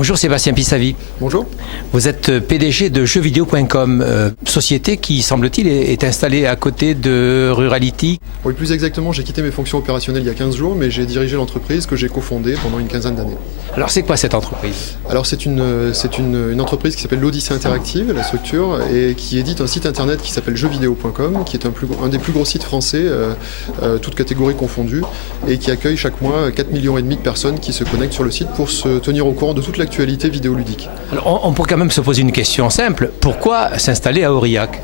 Bonjour Sébastien Pissavi. Bonjour. Vous êtes PDG de jeuxvideo.com, société qui, semble-t-il, est installée à côté de Rurality. Oui, plus exactement, j'ai quitté mes fonctions opérationnelles il y a 15 jours, mais j'ai dirigé l'entreprise que j'ai cofondée pendant une quinzaine d'années. Alors c'est quoi cette entreprise? Alors c'est une entreprise qui s'appelle l'Odyssée Interactive, la structure, et qui édite un site internet qui s'appelle jeuxvideo.com, qui est un des plus gros sites français, toutes catégories confondues, et qui accueille chaque mois 4,5 millions de personnes qui se connectent sur le site pour se tenir au courant de toute l'actualité vidéoludique. Alors on pourrait quand même se poser une question simple. Pourquoi s'installer à Aurillac ?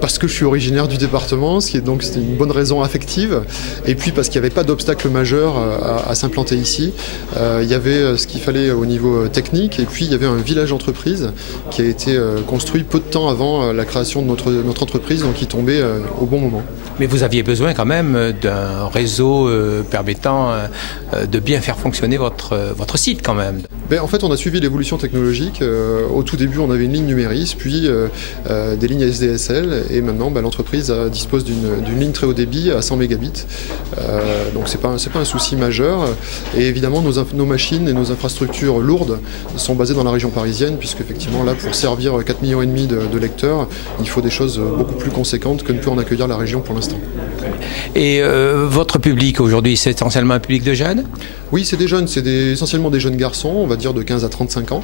Parce que je suis originaire du département, c'était une bonne raison affective, et puis parce qu'il n'y avait pas d'obstacle majeur à s'implanter ici. Il y avait ce qu'il fallait au niveau technique, et puis il y avait un village entreprise qui a été construit peu de temps avant la création de notre entreprise, donc qui tombait au bon moment. Mais vous aviez besoin quand même d'un réseau permettant de bien faire fonctionner votre site quand même. En fait, on a suivi l'évolution technologique. Au tout début, on avait une ligne numéris, puis des lignes SDSL, et maintenant l'entreprise dispose d'une ligne très haut débit à 100 mégabits. Donc c'est pas un souci majeur. Et évidemment, nos machines et nos infrastructures lourdes sont basées dans la région parisienne, puisque effectivement là, pour servir 4,5 millions de lecteurs, il faut des choses beaucoup plus conséquentes que ne peut en accueillir la région pour l'instant. Et votre public aujourd'hui, c'est essentiellement un public de jeunes ? Oui, c'est des jeunes, essentiellement des jeunes garçons, on va dire de 15 à 35 ans,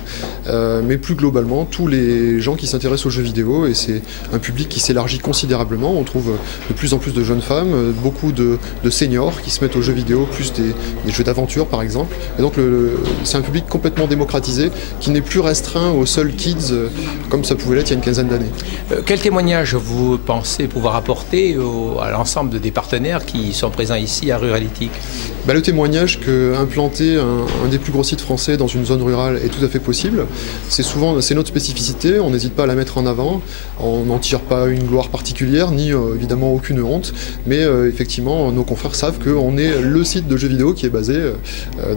mais plus globalement, tous les gens qui s'intéressent aux jeux vidéo, et c'est un public qui s'élargit considérablement. On trouve de plus en plus de jeunes femmes, beaucoup de seniors qui se mettent aux jeux vidéo, plus des jeux d'aventure par exemple. Et donc c'est un public complètement démocratisé, qui n'est plus restreint aux seuls kids, comme ça pouvait l'être il y a une quinzaine d'années. Quel témoignage vous pensez pouvoir apporter à l'ensemble des partenaires qui sont présents ici à Rurality ? Le témoignage qu'implanter un des plus gros sites français dans une zone rurale est tout à fait possible. C'est notre spécificité, on n'hésite pas à la mettre en avant. On n'en tire pas une gloire particulière, ni évidemment aucune honte, mais effectivement, nos confrères savent qu'on est le site de jeux vidéo qui est basé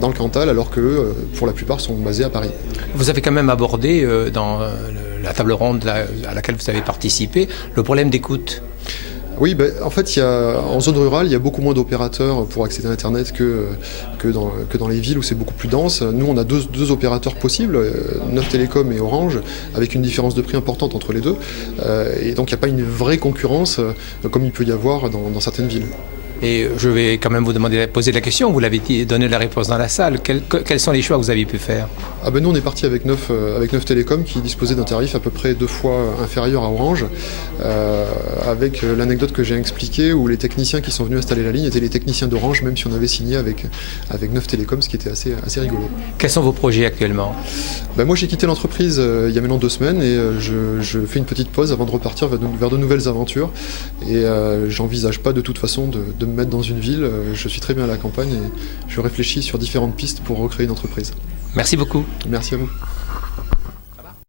dans le Cantal, alors que pour la plupart sont basés à Paris. Vous avez quand même abordé dans la table ronde à laquelle vous avez participé le problème d'écoute. Oui, en fait, en zone rurale, il y a beaucoup moins d'opérateurs pour accéder à Internet que dans les villes où c'est beaucoup plus dense. Nous, on a deux opérateurs possibles, Neuf Télécom et Orange, avec une différence de prix importante entre les deux. Et donc, il n'y a pas une vraie concurrence comme il peut y avoir dans certaines villes. Et je vais quand même vous poser la question, vous l'avez donné la réponse dans la salle. Quels sont les choix que vous avez pu faire ? Nous on est parti avec Neuf Télécom qui disposait d'un tarif à peu près 2 fois inférieur à Orange, avec l'anecdote que j'ai expliquée où les techniciens qui sont venus installer la ligne étaient les techniciens d'Orange, même si on avait signé avec Neuf Télécom, ce qui était assez rigolo. Quels sont vos projets actuellement ? Moi j'ai quitté l'entreprise il y a maintenant 2 semaines et je fais une petite pause avant de repartir vers de nouvelles aventures, et j'envisage pas de toute façon de me mettre dans une ville. Je suis très bien à la campagne et je réfléchis sur différentes pistes pour recréer une entreprise. Merci beaucoup. Merci à vous.